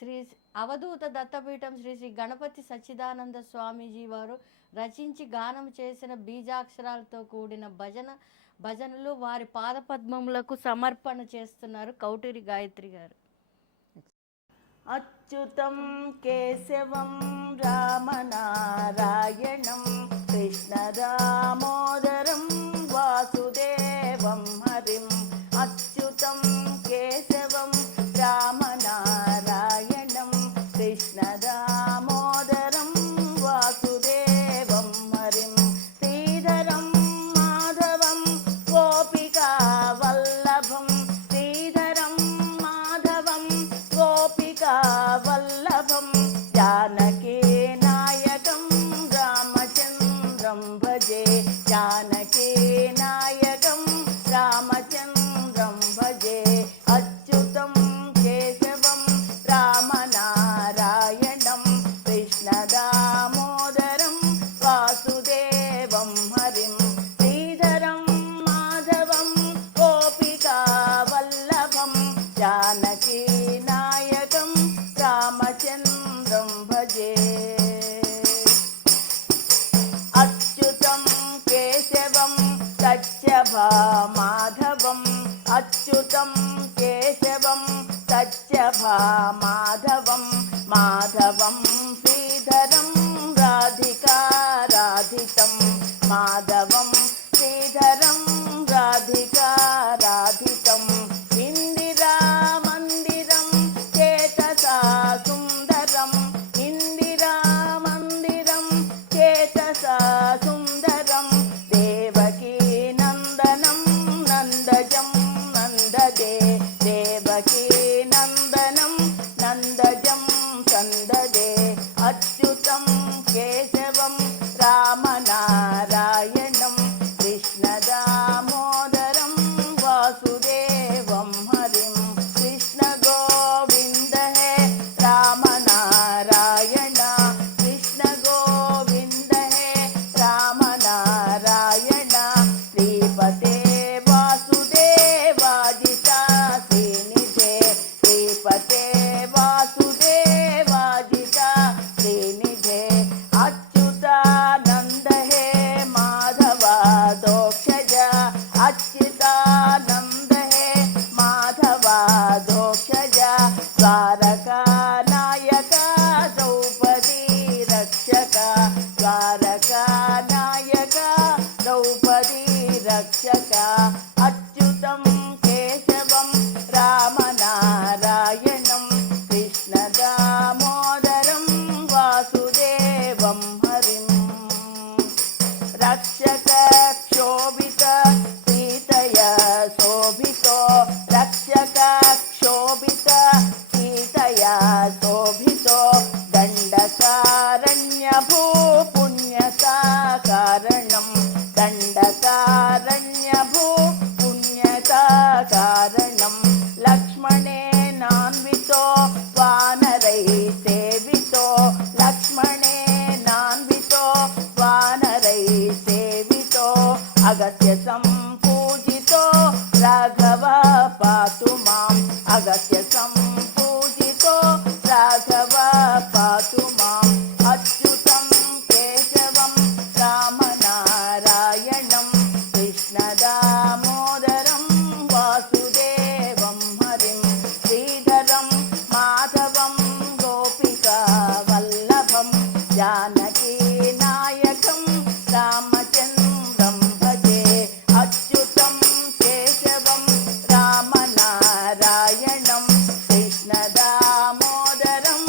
శ్రీ అవధూత దత్తపీఠం శ్రీ శ్రీ గణపతి సచ్చిదానంద స్వామీజీ వారు రచించి గానం చేసిన బీజాక్షరాలతో కూడిన భజనలు వారి పాదపద్మములకు సమర్పణ చేస్తున్నారు కౌటిరి గాయత్రి గారు. అచ్యుతం కేశవం రామనారాయణం కృష్ణ దామోదరం వాసుదేవం హరిం. అచ్యుతం కేశవం రామనారాయణం కృష్ణ దామోదరం వాసుదేవం హరిం. శ్రీధరం మాధవం గోపికా వల్లభం. శ్రీధరం మాధవం గోపికా వల్లభం. జానకీ నాయకం రామచంద్రం భజే. జానకీ నాయకం రామచంద్రం భజే. అచ్యుతం కేశవం రామనారాయణం కృష్ణ దామోదరం వాసుదేవం హరిం. శ్రీధరం మాధవం గోపికా వల్లభం. జానకీ నాయకం రామచంద్రం భజే. అచ్యుతం కేశవం సత్యభామాధవం. అచ్యుతం కేశవం సత్యభామాధవం. మాధవం శ్రీధరం రాధికారాధితం. మాధవం శ్రీధరం రాధికారాధితం. ఇందిరా మందిరం చేతసా సుందరం. ఇందిరా మందిరం చేతసా సుందరం. దేవకీ నందనం నందజం నందదే. దేవకీ నందనం నందజం సందదే. అచ్యుతం కేశవం రామనారాయణం కృష్ణ దామోదరం వాసుదేవం హరిం. కృష్ణ గోవింద హే రామనారాయణ. కృష్ణ గోవింద హే రామనారాయణ. శ్రీపతే వాసుదేవాజితా శ్రీనిధే. శ్రీపతే వాసుదేవాజితా శ్రీనిధే. అచ్యుతానంద హే మాధవాదోక్షజ. అచ్యుతానంద హే మాధవాదోక్షజ. ద్వారకా నాయక ద్రౌపదీ రక్షక. ద్వారకా నాయక ద్రౌపదీ రక్షక. అచ్యుతం కేశవం రామనారాయణం కృష్ణ దామోదరం వాసుదేవం హరిం. రక్షక క్షోభిత సీతయ శోభితో. రక్షక క్షోభిత సీతయ శోభితో. దండకారణ్య భూ పుణ్యతా కారణం. దండకారణ్య భూ పుణ్యతా కారణం. లక్ష్మణేనాన్వితో వానరై సేవితో. లక్ష్మణేనాన్వితో వానరై సేవితో. అగస్త్య సంపూజితో రాఘవ పాతు మాం. అగస్త్య సంపూజితో రాఘవ పాతు మాం. అచ్యుతం కేశవం రామనారాయణం కృష్ణ దామోదరం వాసుదేవం హరిం. శ్రీధరం మాధవం గోపికా వల్లభం. జానకీ నాయకం రామచంద్రం భజే. అచ్యుతం కేశవం రామనారాయణం కృష్ణ దామోదరం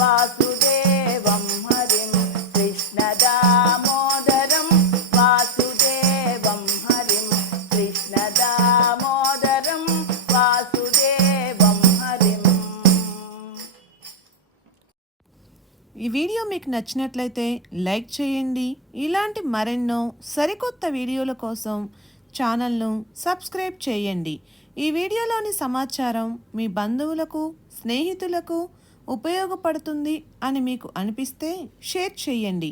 వాసుదేవం హరిం. కృష్ణ దామోదరం వాసుదేవం హరిం. కృష్ణ దామోదరం వాసుదేవం హరిం. ఈ వీడియో మీకు నచ్చినట్లయితే లైక్ చేయండి. ఇలాంటి మరెన్నో సరికొత్త వీడియోల కోసం ఛానల్ను సబ్స్క్రైబ్ చేయండి. ఈ వీడియోలోని సమాచారం మీ బంధువులకు స్నేహితులకు ఉపయోగపడుతుంది అని మీకు అనిపిస్తే షేర్ చేయండి.